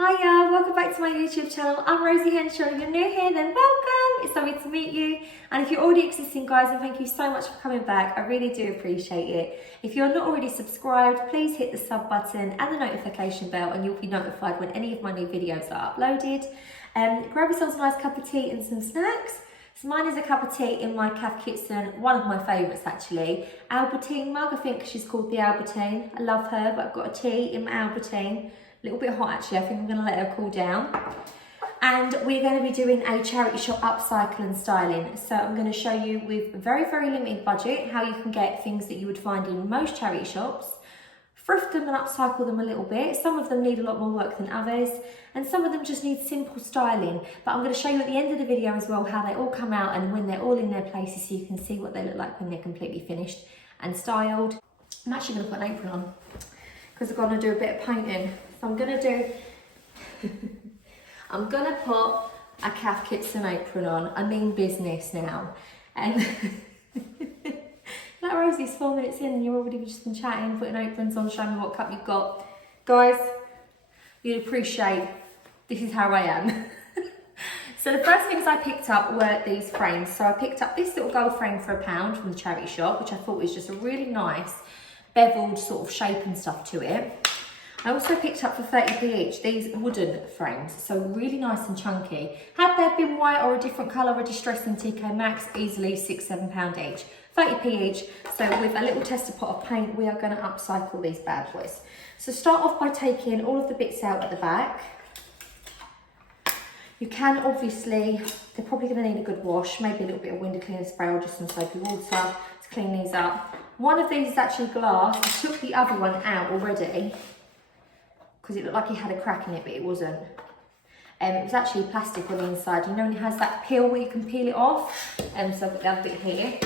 Hiya, welcome back to my YouTube channel. I'm Rosie Henshaw. If you're new here, then welcome. It's lovely to meet you. And if you're already existing, guys, then thank you so much for coming back. I really do appreciate it. If you're not already subscribed, please hit the sub button and the notification bell and you'll be notified when any of my new videos are uploaded. Grab yourselves a nice cup of tea and some snacks. So mine is a cup of tea in my Cafe Kitchen, one of my favourites actually. Albertine mug, I think she's called the Albertine. I love her, but I've got a tea in my Albertine. A little bit hot actually, I think I'm going to let her cool down. And we're going to be doing a charity shop upcycling styling. So I'm going to show you with a very, very limited budget how you can get things that you would find in most charity shops, thrift them and upcycle them a little bit. Some of them need a lot more work than others, and some of them just need simple styling. But I'm going to show you at the end of the video as well how they all come out and when they're all in their places, so you can see what they look like when they're completely finished and styled. I'm actually going to put an apron on because I'm going to do a bit of painting. So I'm going to put a Cafe Kitchen apron on. I mean business now. And that Rosie's 4 minutes in and you've already just been chatting, putting aprons on, showing me what cup you've got. Guys, you'd appreciate this is how I am. So the first things I picked up were these frames. So I picked up this little gold frame for £1 from the charity shop, which I thought was just a really nice beveled sort of shape and stuff to it. I also picked up for 30p each these wooden frames, so really nice and chunky. Had they been white or a different colour or distressed in TK Maxx, easily £6-7 each. 30p each, so with a little tester pot of paint, we are going to upcycle these bad boys. So start off by taking all of the bits out at the back. You can obviously, they're probably going to need a good wash, maybe a little bit of window cleaner spray or just some soapy water to clean these up. One of these is actually glass. I took the other one out already, because it looked like it had a crack in it, but it wasn't. It was actually plastic on the inside. You know when it has that peel where you can peel it off? So I've got the other bit here.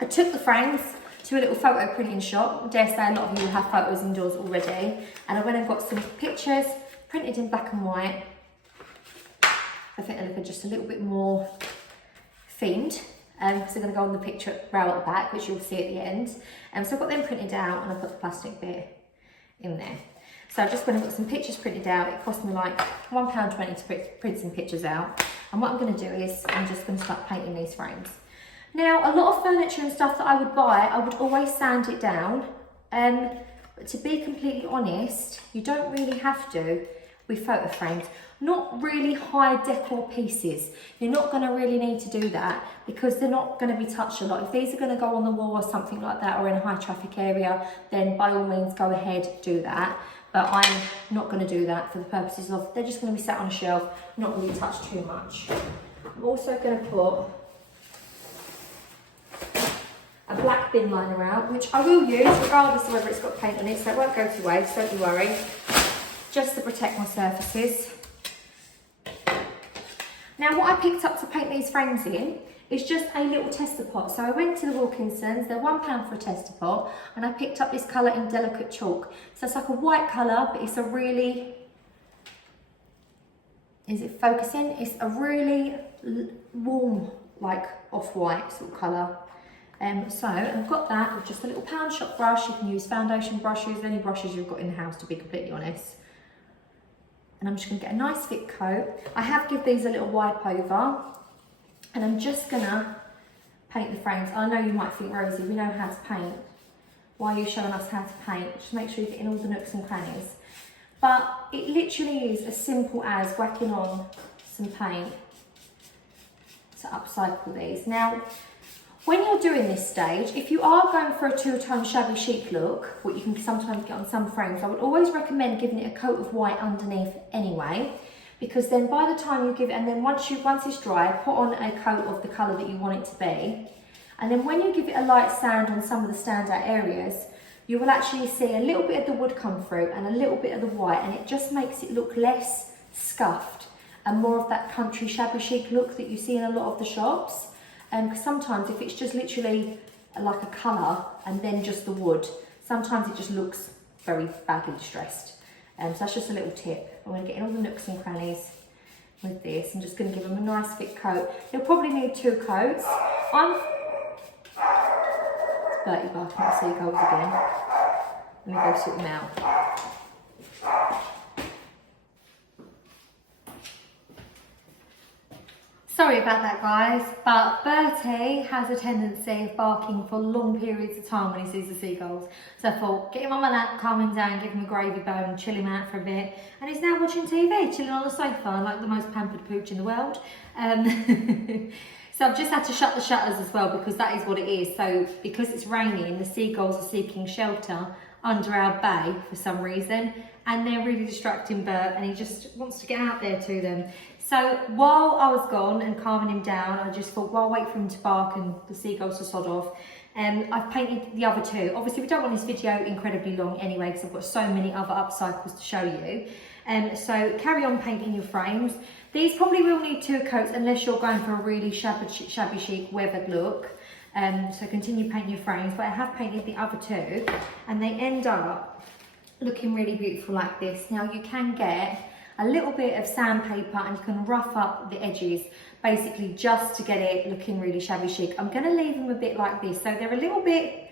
I took the frames to a little photo printing shop. I dare say a lot of you have photos indoors already. And I went and got some pictures printed in black and white. I think they look just a little bit more themed. Because they're going to go on the picture rail at the back, which you'll see at the end. So I've got them printed out and I put the plastic bit in there. So I just went and got some pictures printed out. It cost me like £1.20 to print some pictures out. And what I'm going to do is I'm just going to start painting these frames. Now, a lot of furniture and stuff that I would buy, I would always sand it down. But to be completely honest, you don't really have to with photo frames. Not really high decor pieces. You're not going to really need to do that because they're not going to be touched a lot. If these are going to go on the wall or something like that or in a high traffic area, then by all means go ahead, do that. But I'm not going to do that for the purposes of, they're just going to be sat on a shelf, not really touched too much. I'm also going to put a black bin liner out, which I will use regardless of whether it's got paint on it, so it won't go to waste, don't you worry. Just to protect my surfaces. Now what I picked up to paint these frames in is just a little tester pot. So I went to the Wilkinsons, they're £1 for a tester pot, and I picked up this colour in Delicate Chalk. So it's like a white colour, but it's a really, is it focusing? It's a really warm, like off-white sort of colour. So I've got that with just a little pound shop brush. You can use foundation brushes, any brushes you've got in the house, to be completely honest. And I'm just going to get a nice thick coat. I have given these a little wipe over. And I'm just going to paint the frames. I know you might think, Rosie, we know how to paint. Why are you showing us how to paint? Just make sure you get in all the nooks and crannies. But it literally is as simple as whacking on some paint to upcycle these. Now, when you're doing this stage, if you are going for a two-tone shabby chic look, what you can sometimes get on some frames, I would always recommend giving it a coat of white underneath anyway, because then by the time you give it, and then once it's dry, put on a coat of the colour that you want it to be, and then when you give it a light sand on some of the standout areas, you will actually see a little bit of the wood come through and a little bit of the white, and it just makes it look less scuffed and more of that country shabby chic look that you see in a lot of the shops. Because sometimes if it's just literally like a colour and then just the wood, sometimes it just looks very badly distressed. So that's just a little tip. I'm going to get in all the nooks and crannies with this. I'm just going to give them a nice thick coat. You'll probably need 2 coats. I'm 30 barking at seagulls again. Let me go sort them out. Sorry about that, guys, but Bertie has a tendency of barking for long periods of time when he sees the seagulls. So I thought, get him on my lap, calm him down, give him a gravy bone, chill him out for a bit. And he's now watching TV, chilling on the sofa, like the most pampered pooch in the world. So I've just had to shut the shutters as well, because that is what it is. So because it's raining, the seagulls are seeking shelter under our bay for some reason, and they're really distracting Bert, and he just wants to get out there to them. So while I was gone and calming him down, I just thought, well, I'll wait for him to bark and the seagulls to sod off. I've painted the other two. Obviously, we don't want this video incredibly long anyway, because I've got so many other upcycles to show you. So carry on painting your frames. These probably will need 2 coats unless you're going for a really shabby chic weathered look. So continue painting your frames, but I have painted the other 2 and they end up looking really beautiful like this. Now you can get a little bit of sandpaper and you can rough up the edges, basically just to get it looking really shabby chic. I'm going to leave them a bit like this, so they're a little bit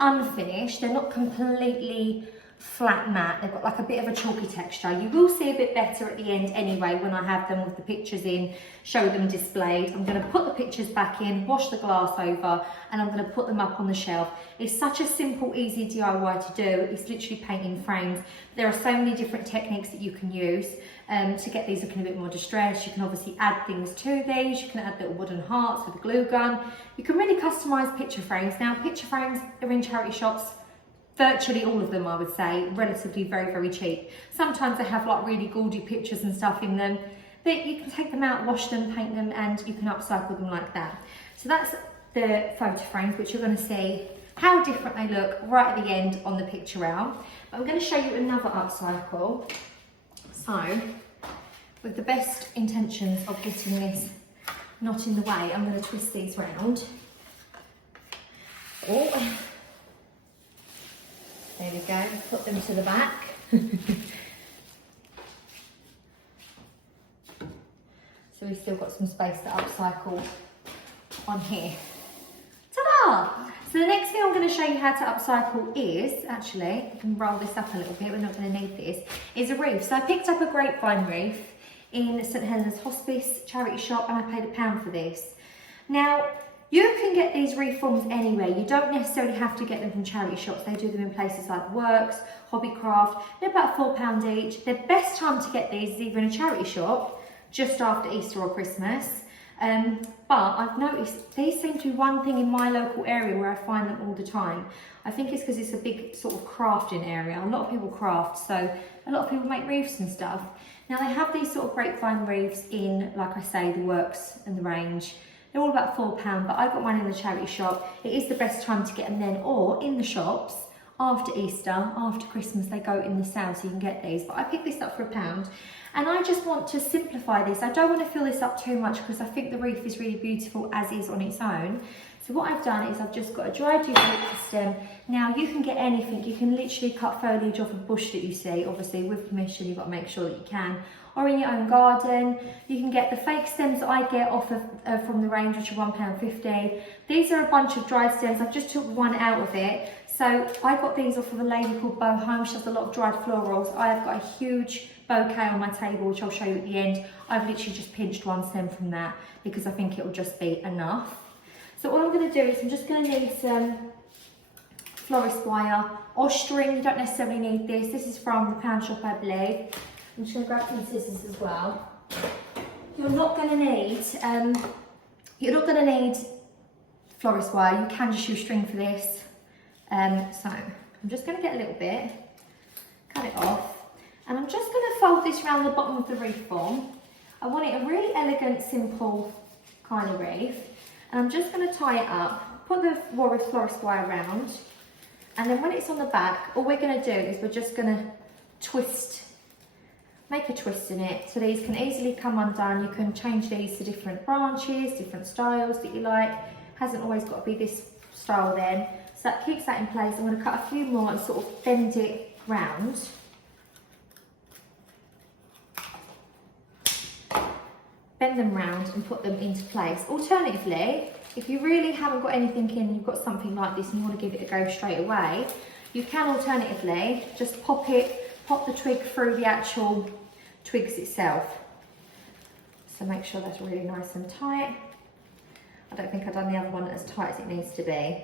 unfinished, they're not completely flat matte, they've got like a bit of a chalky texture. You will see a bit better at the end anyway when I have them with the pictures in, show them displayed. I'm going to put the pictures back in, wash the glass over, and I'm going to put them up on the shelf. It's such a simple, easy DIY to do. It's literally painting frames. There are so many different techniques that you can use to get these looking a bit more distressed. You can obviously add things to these. You can add little wooden hearts with a glue gun. You can really customise picture frames. Now, picture frames are in charity shops. Virtually all of them, I would say, relatively very cheap. Sometimes they have like really gaudy pictures and stuff in them, but you can take them out, wash them, paint them, and you can upcycle them like that. So that's the photo frames, which you're going to see how different they look right at the end on the picture out. But I'm going to show you another upcycle. So, with the best intentions of getting this not in the way, I'm going to twist these round. Oh. There we go, put them to the back. So we've still got some space to upcycle on here. Ta-da! So the next thing I'm going to show you how to upcycle is, actually, I can roll this up a little bit, we're not going to need this, is a wreath. So I picked up a grapevine wreath in St Helens Hospice charity shop, and I paid £1 for this. Now, you can get these wreath forms anywhere. You don't necessarily have to get them from charity shops. They do them in places like Works, Hobbycraft. They're about £4 each. The best time to get these is either in a charity shop, just after Easter or Christmas. But I've noticed these seem to be one thing in my local area where I find them all the time. I think it's because it's a big sort of crafting area. A lot of people craft, so a lot of people make wreaths and stuff. Now they have these sort of grapevine wreaths in, like I say, the Works and the Range. They're all about £4, but I got one in the charity shop. It is the best time to get them then, or in the shops after Easter, after Christmas, they go in the sale, so you can get these. But I picked this up for £1, and I just want to simplify this. I don't want to fill this up too much because I think the wreath is really beautiful as is on its own. So what I've done is I've just got a dried eucalyptus stem. Now you can get anything. You can literally cut foliage off a bush that you see. Obviously with permission, you've got to make sure that you can. Or in your own garden. You can get the fake stems that I get off of from the Range, which are £1.50. These are a bunch of dried stems. I've just took one out of it. So I got these off of a lady called Bo Home. She does a lot of dried florals. I have got a huge bouquet on my table, which I'll show you at the end. I've literally just pinched one stem from that because I think it will just be enough. So all I'm going to do is I'm just going to need some florist wire or string. You don't necessarily need this. This is from the pound shop, I believe. I'm just going to grab some scissors as well. You're not going to need florist wire. You can just use string for this. So I'm just going to get a little bit, cut it off, and I'm just going to fold this around the bottom of the wreath form. I want it a really elegant, simple kind of wreath, and I'm just going to tie it up, put the florist wire around, and then when it's on the back, all we're going to do is we're just going to twist. Make a twist in it, so these can easily come undone. You can change these to different branches, different styles that you like. Hasn't always got to be this style then. So that keeps that in place. I'm going to cut a few more and sort of bend it round. Bend them round and put them into place. Alternatively, if you really haven't got anything in, you've got something like this and you want to give it a go straight away, you can alternatively just pop the twig through the actual twigs itself. So make sure that's really nice and tight. I don't think I've done the other one as tight as it needs to be,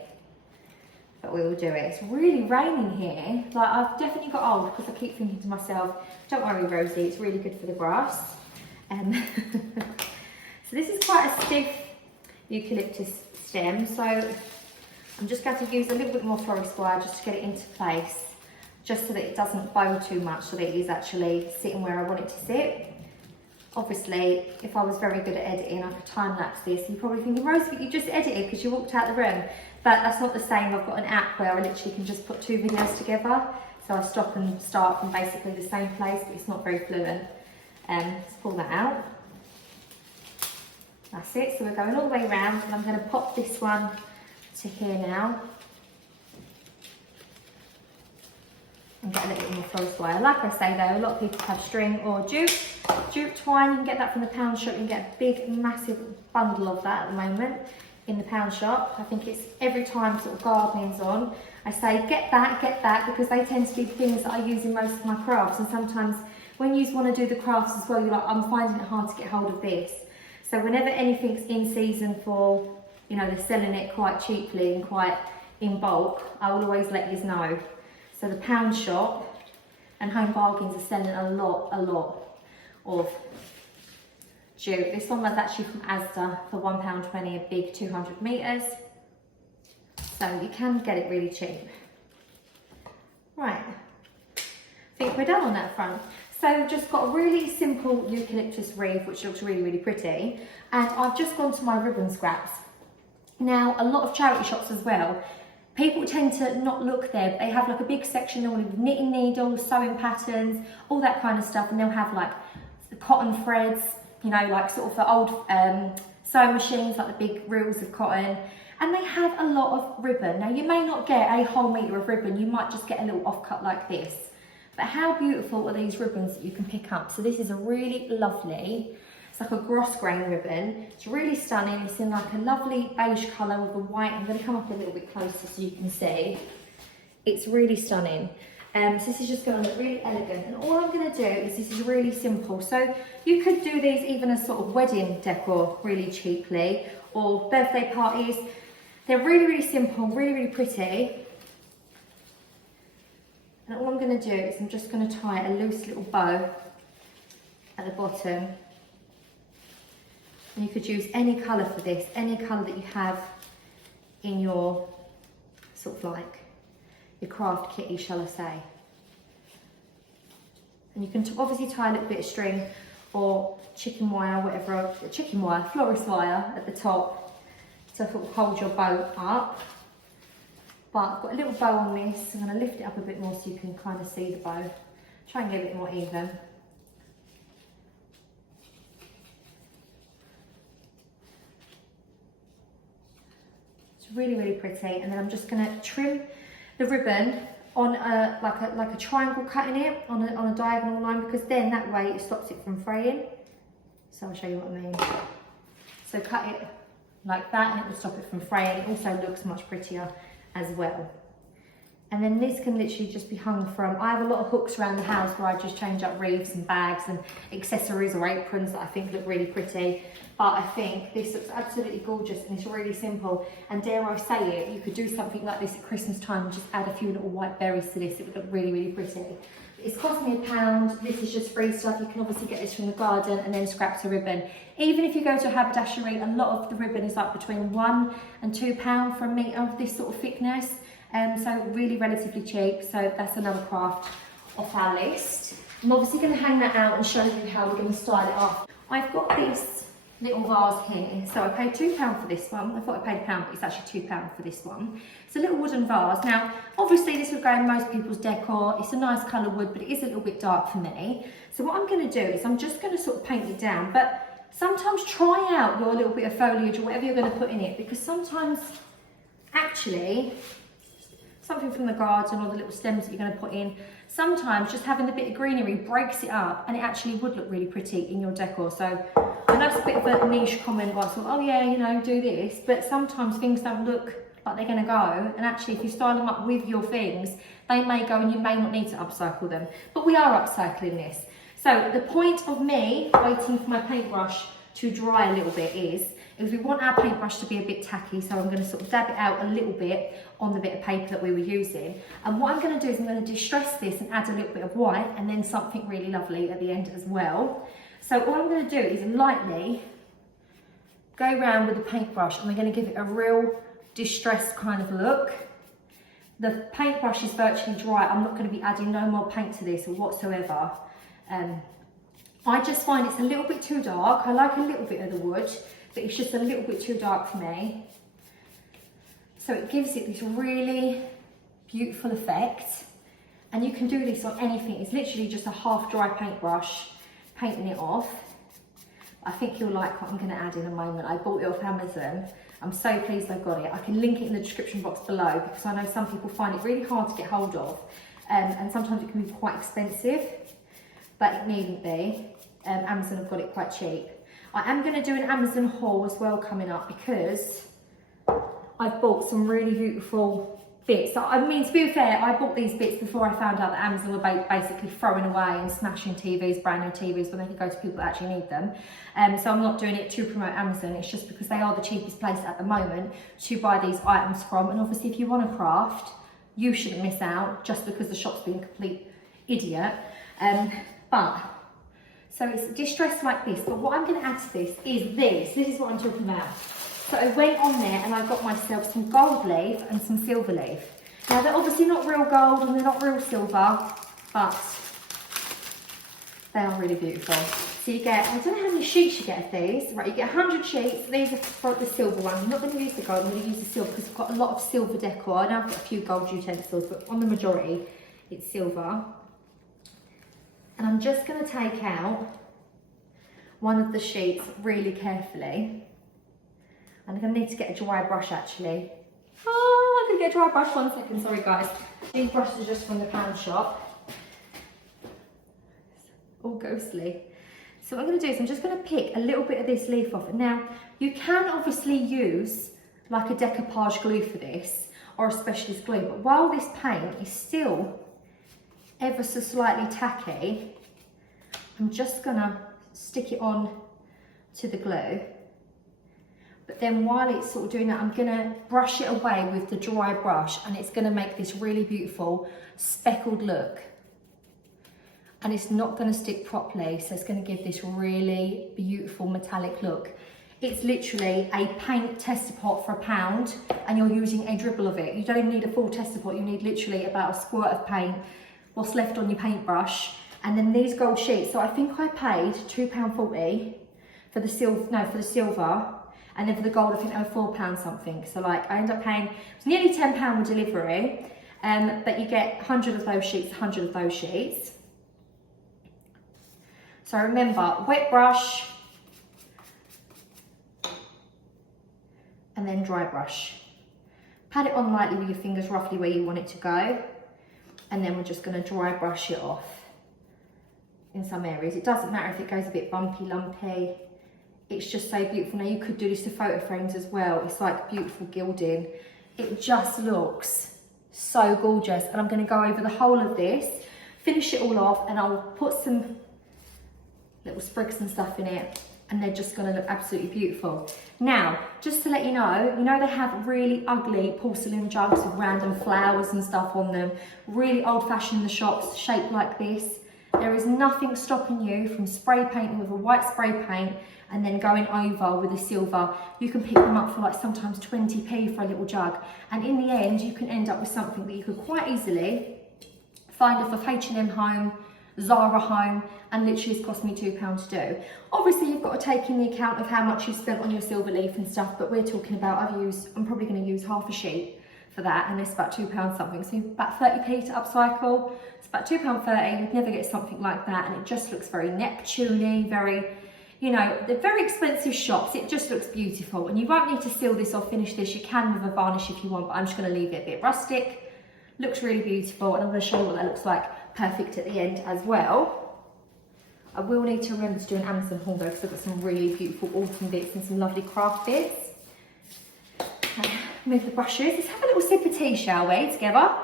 but we will do it. It's really raining here. Like, I've definitely got old because I keep thinking to myself, don't worry Rosie, it's really good for the grass. So this is quite a stiff eucalyptus stem, so I'm just going to use a little bit more florist wire just to get it into place, just so that it doesn't bow too much, so that it is actually sitting where I want it to sit. Obviously, if I was very good at editing, I could time lapse this. You're probably thinking, Rose, but you just edited because you walked out the room. But that's not the same. I've got an app where I literally can just put 2 videos together. So I stop and start from basically the same place, but it's not very fluent. Let's pull that out. That's it. So we're going all the way around, and I'm going to pop this one to here now. And get a little bit more florist wire. Like I say though, a lot of people have string or jute twine. You can get that from the pound shop. You can get a big, massive bundle of that at the moment in the pound shop. I think it's every time sort of gardening's on, I say get that, because they tend to be things that I use in most of my crafts. And sometimes when you want to do the crafts as well, you're like, I'm finding it hard to get hold of this. So whenever anything's in season for, you know, they're selling it quite cheaply and quite in bulk, I will always let you know. So the pound shop and Home Bargains are selling a lot of jute. This one was actually from Asda for £1.20 a big 200 metres. So you can get it really cheap. Right, I think we're done on that front. So we've just got a really simple eucalyptus wreath, which looks really pretty. And I've just gone to my ribbon scraps. Now, a lot of charity shops as well, people tend to not look there. They have like a big section with knitting needles, sewing patterns, all that kind of stuff. And they'll have like the cotton threads, you know, like sort of the old sewing machines, like the big reels of cotton. And they have a lot of ribbon. Now, you may not get a whole metre of ribbon. You might just get a little offcut like this. But how beautiful are these ribbons that you can pick up? So this is a really lovely, it's like a gross grain ribbon. It's really stunning. It's in like a lovely beige colour with a white. I'm going to come up a little bit closer so you can see. It's really stunning. So this is just going to look really elegant. And all I'm going to do is, this is really simple. So you could do these even as sort of wedding decor really cheaply, or birthday parties. They're really simple, really pretty. And all I'm going to do is I'm just going to tie a loose little bow at the bottom. And you could use any colour for this, any colour that you have in your sort of like your craft kitty, shall I say. And you can obviously tie a little bit of string or chicken wire, whatever, chicken wire, florist wire at the top to sort of hold your bow up. But I've got a little bow on this. I'm going to lift it up a bit more so you can kind of see the bow. Try and get it more even. It's really pretty. And then I'm just going to trim the ribbon on like a triangle cut in it on a diagonal line, because then that way it stops it from fraying. So I'll show you what I mean. So cut it like that and it will stop it from fraying. It also looks much prettier as well. And then this can literally just be hung from, I have a lot of hooks around the house where I just change up wreaths and bags and accessories or aprons that I think look really pretty. But I think this looks absolutely gorgeous and it's really simple. And dare I say it, you could do something like this at Christmas time and just add a few little white berries to this. It would look really pretty. It's cost me £1. This is just free stuff. You can obviously get this from the garden and then scraps of ribbon. Even if you go to a haberdashery, a lot of the ribbon is like between £1 and £2 for a metre of this sort of thickness. So really relatively cheap. So that's another craft off our list. I'm obviously going to hang that out and show you how we're going to style it up. I've got this little vase here. So I paid £2 for this one. I thought I paid £1, but it's actually £2 for this one. It's a little wooden vase. Now, obviously this would go in most people's decor. It's a nice colour wood, but it is a little bit dark for me. So what I'm going to do is I'm just going to sort of paint it down. But sometimes try out your little bit of foliage or whatever you're going to put in it, because sometimes actually something from the garden or the little stems that you're going to put in, sometimes just having a bit of greenery breaks it up and it actually would look really pretty in your decor. So I know it's a bit of a niche comment, like, oh yeah, you know, do this, but sometimes things don't look like they're going to go, and actually if you style them up with your things, they may go and you may not need to upcycle them. But we are upcycling this. So the point of me waiting for my paintbrush to dry a little bit is we want our paintbrush to be a bit tacky, so I'm going to sort of dab it out a little bit on the bit of paper that we were using. And what I'm going to do is I'm going to distress this and add a little bit of white and then something really lovely at the end as well. So all I'm going to do is lightly go around with the paintbrush and we're going to give it a real distressed kind of look. The paintbrush is virtually dry. I'm not going to be adding no more paint to this or whatsoever. I just find it's a little bit too dark. I like a little bit of the wood, but it's just a little bit too dark for me. So it gives it this really beautiful effect. And you can do this on anything. It's literally just a half dry paintbrush, painting it off. I think you'll like what I'm going to add in a moment. I bought it off Amazon. I'm so pleased I got it. I can link it in the description box below because I know some people find it really hard to get hold of, and sometimes it can be quite expensive, but it needn't be. Amazon have got it quite cheap. I am going to do an Amazon haul as well coming up because I've bought some really beautiful bits. I mean, to be fair, I bought these bits before I found out that Amazon were basically throwing away and smashing TVs, brand new TVs, when they could go to people that actually need them. So I'm not doing it to promote Amazon, it's just because they are the cheapest place at the moment to buy these items from. And obviously if you want to craft, you shouldn't miss out just because the shop's being a complete idiot. So it's distressed like this, but what I'm going to add to this is what I'm talking about. So I went on there and I got myself some gold leaf and some silver leaf. Now they're obviously not real gold and they're not real silver, but they are really beautiful. So you get, I don't know how many sheets you get of these, right, you get 100 sheets. These are for the silver ones. I'm not going to use the gold, I'm going to use the silver because I've got a lot of silver decor. I know I've got a few gold utensils, but on the majority it's silver. And I'm just going to take out one of the sheets really carefully. I'm going to need to get a dry brush actually. Oh, I'm going to get a dry brush, 1 second, sorry guys. These brushes are just from the pound shop. All ghostly. So what I'm going to do is I'm just going to pick a little bit of this leaf off. Now, you can obviously use like a decoupage glue for this, or a specialist glue, but while this paint is still ever so slightly tacky, I'm just going to stick it on to the glue. But then while it's sort of doing that, I'm going to brush it away with the dry brush, and it's going to make this really beautiful speckled look. And it's not going to stick properly, so it's going to give this really beautiful metallic look. It's literally a paint tester pot for £1, and you're using a dribble of it. You don't even need a full tester pot, you need literally about a squirt of paint, what's left on your paintbrush, and then these gold sheets. So I think I paid £2.40 for the silver, and then for the gold I think they were £4 something. So like I ended up paying, it's nearly £10 with delivery, but you get 100 of those sheets, 100 of those sheets. So remember, wet brush, and then dry brush. Pat it on lightly with your fingers roughly where you want it to go, and then we're just going to dry brush it off in some areas. It doesn't matter if it goes a bit bumpy, lumpy. It's just so beautiful. Now you could do this to photo frames as well. It's like beautiful gilding. It just looks so gorgeous. And I'm going to go over the whole of this, finish it all off, and I'll put some little sprigs and stuff in it, and they're just going to look absolutely beautiful. Now, just to let you know they have really ugly porcelain jugs with random flowers and stuff on them, really old-fashioned in the shops, shaped like this. There is nothing stopping you from spray painting with a white spray paint and then going over with a silver. You can pick them up for like sometimes 20p for a little jug, and in the end you can end up with something that you could quite easily find off of H&M Home, Zara Home, and literally it's cost me £2 to do. Obviously you've got to take in the account of how much you spent on your silver leaf and stuff, but we're talking about, I'm probably going to use half a sheet for that, and it's about £2 something, so about 30p to upcycle. It's about £2.30, you'd never get something like that, and it just looks very Neptune-y, very, you know, they're very expensive shops. It just looks beautiful, and you won't need to seal this or finish this. You can with a varnish if you want, but I'm just going to leave it a bit rustic. Looks really beautiful, and I'm going to show you what that looks like perfect at the end as well. I will need to remember to do an Amazon haul though, because I've got some really beautiful autumn bits and some lovely craft bits. Move the brushes. Let's have a little sip of tea, shall we, together?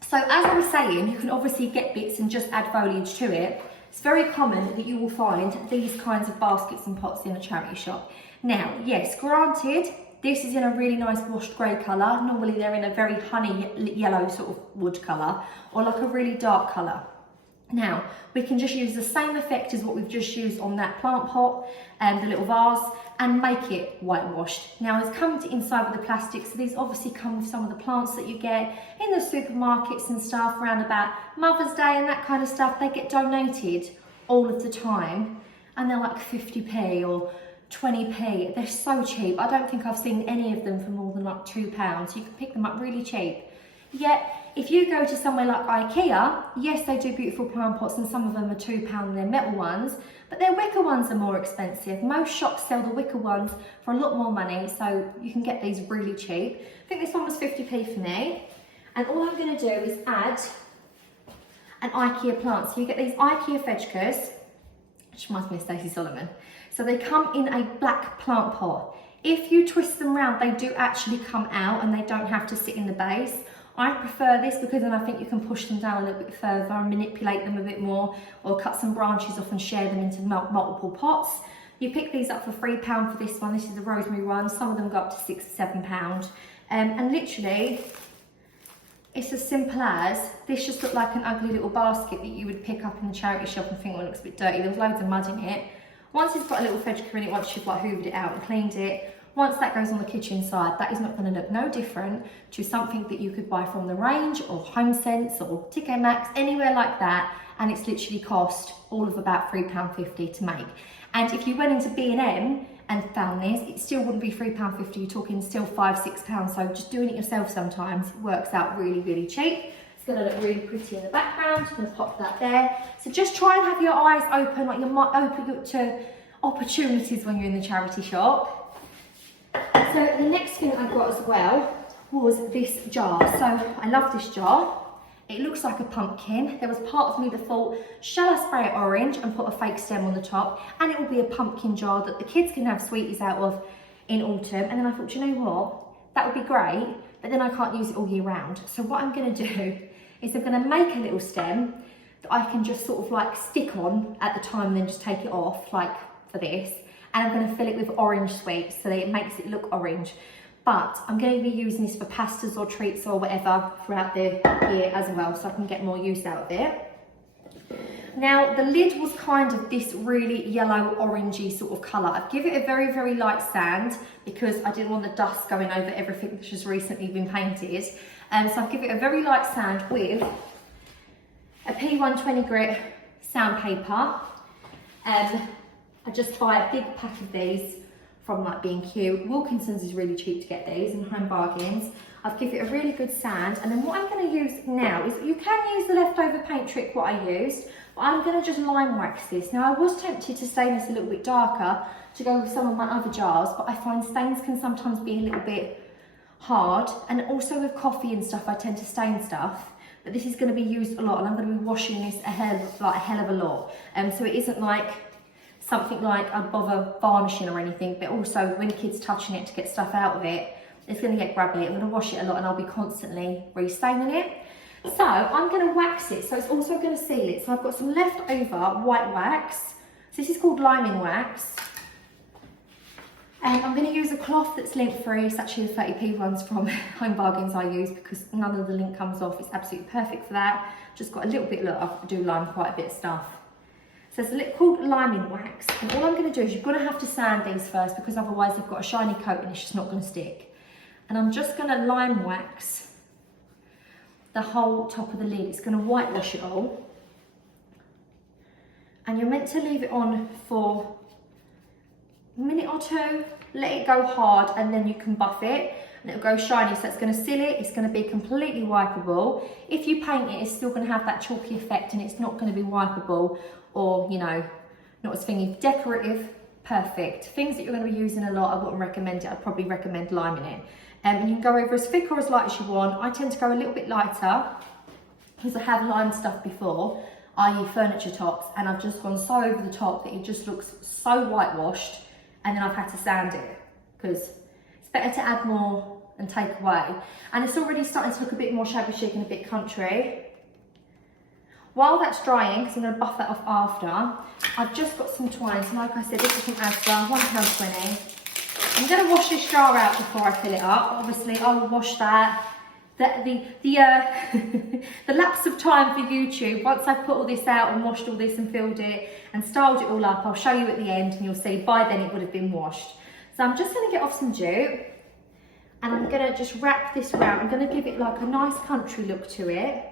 So as I was saying, you can obviously get bits and just add foliage to it. it's very common that you will find these kinds of baskets and pots in a charity shop. Now, yes, granted, this is in a really nice washed grey colour. Normally they're in a very honey yellow sort of wood colour, or like a really dark colour. Now, we can just use the same effect as what we've just used on that plant pot and the little vase, and make it whitewashed. Now, it's come inside with the plastic, so these obviously come with some of the plants that you get in the supermarkets and stuff around about Mother's Day and that kind of stuff. They get donated all of the time, and they're like 50p or 20p. They're so cheap. I don't think I've seen any of them for more than like £2. You can pick them up really cheap. Yet, if you go to somewhere like IKEA, yes, they do beautiful plant pots and some of them are £2 and they're metal ones, but their wicker ones are more expensive. Most shops sell the wicker ones for a lot more money, so you can get these really cheap. I think this one was 50p for me. And all I'm going to do is add an IKEA plant. So you get these IKEA Fedgkas, which reminds me of Stacey Solomon. So they come in a black plant pot. If you twist them round, they do actually come out and they don't have to sit in the base. I prefer this because then I think you can push them down a little bit further and manipulate them a bit more, or cut some branches off and share them into multiple pots. You pick these up for £3 for this one. This is the rosemary one. Some of them go up to £6 to £7. And literally, it's as simple as, this just looked like an ugly little basket that you would pick up in the charity shop and think, well, it looks a bit dirty. There was loads of mud in it. Once it's got a little Fedgka in it, once you've like hoovered it out and cleaned it, once that goes on the kitchen side, that is not going to look no different to something that you could buy from the range or HomeSense or TK Maxx, anywhere like that, and it's literally cost all of about £3.50 to make. And if you went into B&M and found this, it still wouldn't be £3.50, you're talking still £5, £6, so just doing it yourself sometimes works out really, really cheap. It's going to look really pretty in the background. I'm going to pop that there. So just try and have your eyes open, like you're open to opportunities when you're in the charity shop. So the next thing I got as well was this jar. So I love this jar. It looks like a pumpkin. There was part of me that thought, shall I spray it orange and put a fake stem on the top, and it will be a pumpkin jar that the kids can have sweeties out of in autumn. And then I thought, do you know what? That would be great, but then I can't use it all year round. So what I'm going to do is I'm going to make a little stem that I can just sort of like stick on at the time and then just take it off, like for this. And I'm going to fill it with orange sweets so that it makes it look orange. But I'm going to be using this for pastas or treats or whatever throughout the year as well, so I can get more use out of it. Now, the lid was kind of this really yellow orangey sort of colour. I've given it a very, very light sand because I didn't want the dust going over everything that's just recently been painted. So I've given it a very light sand with a P120 grit sandpaper. I just buy a big pack of these from like B&Q. Wilkinson's is really cheap to get these, and Home Bargains. I've given it a really good sand, and then what I'm going to use now is, you can use the leftover paint trick what I used, but I'm going to just lime wax this. Now I was tempted to stain this a little bit darker to go with some of my other jars, but I find stains can sometimes be a little bit hard, and also with coffee and stuff I tend to stain stuff. But this is going to be used a lot, and I'm going to be washing this a hell of a lot. So it isn't like something like I'd bother varnishing or anything, but also when the kid's touching it to get stuff out of it, it's going to get grabbly. I'm going to wash it a lot and I'll be constantly restaining it. So I'm going to wax it, so it's also going to seal it. So I've got some leftover white wax. So this is called liming wax. And I'm going to use a cloth that's lint free. It's actually the 30p ones from Home Bargains I use because none of the lint comes off. It's absolutely perfect for that. Just got a little bit, look, I do lime quite a bit of stuff. So it's called liming wax, and all I'm going to do is, you're going to have to sand these first because otherwise they've got a shiny coat and it's just not going to stick. And I'm just going to lime wax the whole top of the lid. It's going to whitewash it all. And you're meant to leave it on for a minute or two, let it go hard, and then you can buff it and it'll go shiny. So it's going to seal it, it's going to be completely wipeable. If you paint it, it's still going to have that chalky effect and it's not going to be wipeable, or, you know, not as thingy. Decorative, perfect. Things that you're going to be using a lot, I wouldn't recommend it. I'd probably recommend liming it. And you can go over as thick or as light as you want. I tend to go a little bit lighter because I have limed stuff before, i.e. furniture tops, and I've just gone so over the top that it just looks so whitewashed, and then I've had to sand it because it's better to add more and take away. And it's already starting to look a bit more shabby chic and a bit country. While that's drying, because I'm going to buff that off after, I've just got some twine. So like I said, this is from Asda, £1.20. I'm going to wash this jar out before I fill it up. Obviously, I will wash that. The lapse of time for YouTube, once I've put all this out and washed all this and filled it and styled it all up, I'll show you at the end and you'll see by then it would have been washed. So I'm just going to get off some jute and I'm going to just wrap this round. I'm going to give it like a nice country look to it.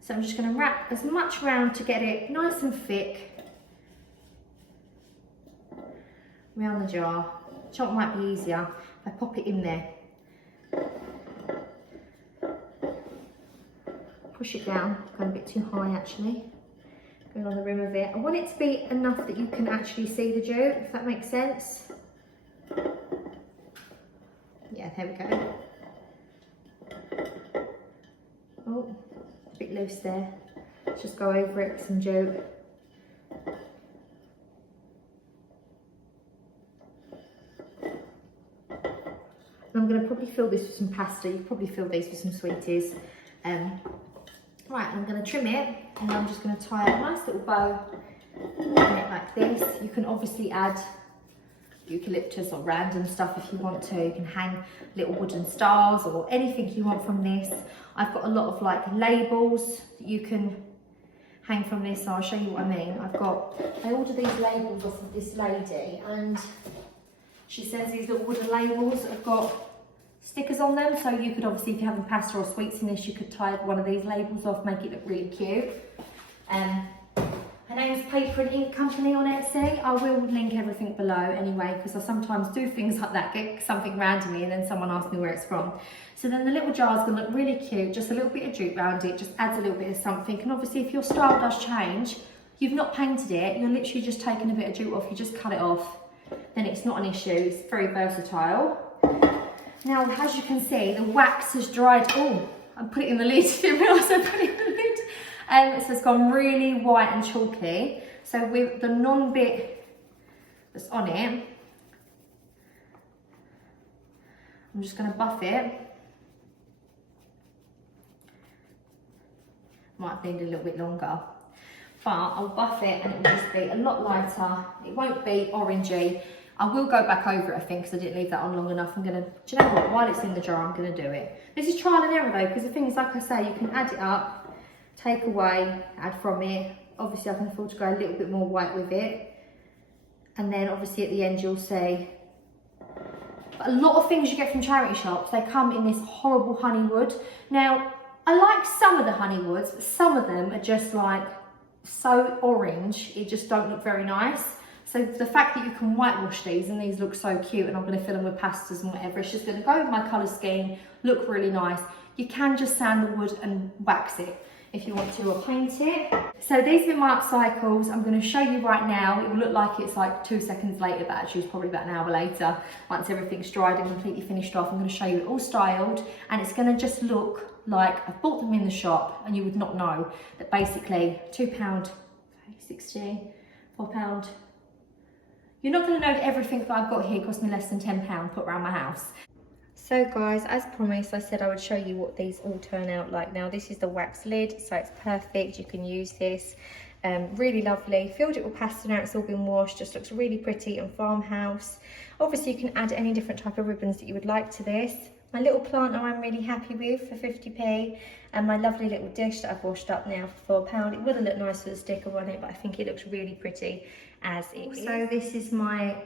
So I'm just going to wrap as much round to get it nice and thick around the jar. Which might be easier if I pop it in there. Push it down, going a bit too high actually. Going on the rim of it. I want it to be enough that you can actually see the jute, if that makes sense. Yeah, there we go. Oh, a bit loose there. Let's just go over it with some jute. And I'm going to probably fill this with some pasta. You probably fill these with some sweeties. Right, I'm going to trim it and I'm just going to tie a nice little bow in it like this. You can obviously add eucalyptus or random stuff if you want to. You can hang little wooden stars or anything you want from this. I've got a lot of like labels that you can hang from this, so I'll show you what I mean. I ordered these labels off of this lady and she says these little wooden labels have got stickers on them, so you could obviously, if you're having pasta or sweets in this, you could tie one of these labels off, make it look really cute. Her name's Paper and Ink Company on Etsy. I will link everything below anyway, because I sometimes do things like that, get something randomly and then someone asks me where it's from. So then the little jar is going to look really cute, just a little bit of jute around it, just adds a little bit of something. And obviously if your style does change, you've not painted it, you're literally just taking a bit of jute off, you just cut it off, then it's not an issue. It's very versatile. Now, as you can see, the wax has dried. Oh, I put it in the lid. Didn't realise I put it in the lid. So it's gone really white and chalky. So with the non-bit that's on it, I'm just going to buff it. Might need a little bit longer, but I'll buff it and it will just be a lot lighter. It won't be orangey. I will go back over it, I think, because I didn't leave that on long enough. I'm going to, do you know what, while it's in the jar, I'm going to do it. This is trial and error though, because the thing is, like I say, you can add it up, take away, add from it. Obviously, I can afford to go a little bit more white with it. And then obviously at the end, you'll see. But a lot of things you get from charity shops, they come in this horrible honey wood. Now, I like some of the honey woods, but some of them are just like so orange, it just don't look very nice. So the fact that you can whitewash these and these look so cute, and I'm going to fill them with pastas and whatever, it's just going to go with my colour scheme, look really nice. You can just sand the wood and wax it if you want to, or paint it. So these have been my upcycles. I'm going to show you right now. It will look like it's like 2 seconds later, but actually it's probably about an hour later. Once everything's dried and completely finished off, I'm going to show you it all styled, and it's going to just look like I've bought them in the shop and you would not know that basically £2.60, £4. You're not going to know that everything that I've got here cost me less than £10 put around my house. So guys, as promised, I said I would show you what these all turn out like. Now this is the wax lid, so it's perfect. You can use this. Really lovely. Filled it with pasta now it's all been washed. Just looks really pretty and farmhouse. Obviously you can add any different type of ribbons that you would like to this. My little planter I'm really happy with for 50p, and my lovely little dish that I've washed up now for £4. It would have looked nice with a sticker on it, but I think it looks really pretty as it is. So this is my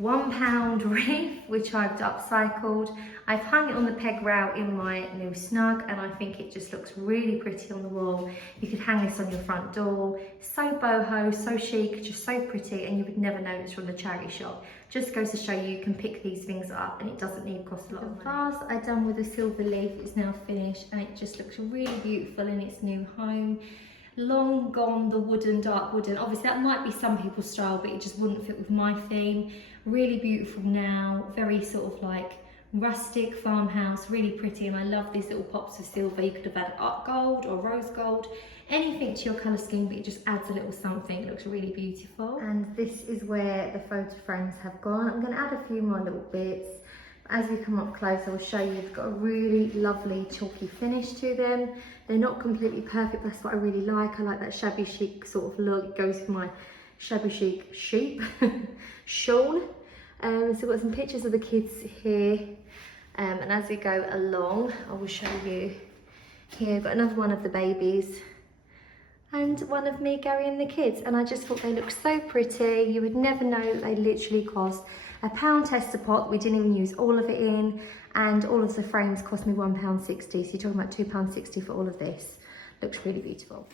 £1 wreath, which I've upcycled. I've hung it on the peg rail in my new snug, and I think it just looks really pretty on the wall. You could hang this on your front door. So boho, so chic, just so pretty, and you would never notice from the charity shop. Just goes to show you can pick these things up and it doesn't need to cost a lot of money. The vase I've done with a silver leaf is now finished, and it just looks really beautiful in its new home. Long gone the wooden, dark wooden. Obviously that might be some people's style, but it just wouldn't fit with my theme. Really beautiful now, very sort of like rustic farmhouse, really pretty, and I love these little pops of silver. You could have had art gold or rose gold, anything to your colour scheme, but it just adds a little something. It looks really beautiful. And this is where the photo frames have gone. I'm going to add a few more little bits. As we come up close, I will show you, they've got a really lovely chalky finish to them. They're not completely perfect, that's what I really like. I like that shabby chic sort of look. It goes with my shabby chic sheep shawl. So I've got some pictures of the kids here. And as we go along, I will show you here. I've got another one of the babies and one of me carrying the kids. And I just thought they looked so pretty. You would never know they literally cost £1 tester pot. We didn't even use all of it in. And all of the frames cost me £1.60. So you're talking about £2.60 for all of this. Looks really beautiful.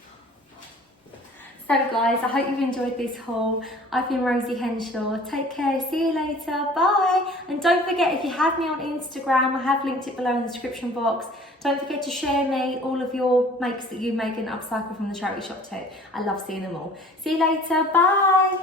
So guys, I hope you've enjoyed this haul. I've been Rosie Henshaw. Take care, see you later, bye. And don't forget, if you have me on Instagram, I have linked it below in the description box. Don't forget to share me all of your makes that you make and upcycle from the charity shop too. I love seeing them all. See you later, bye.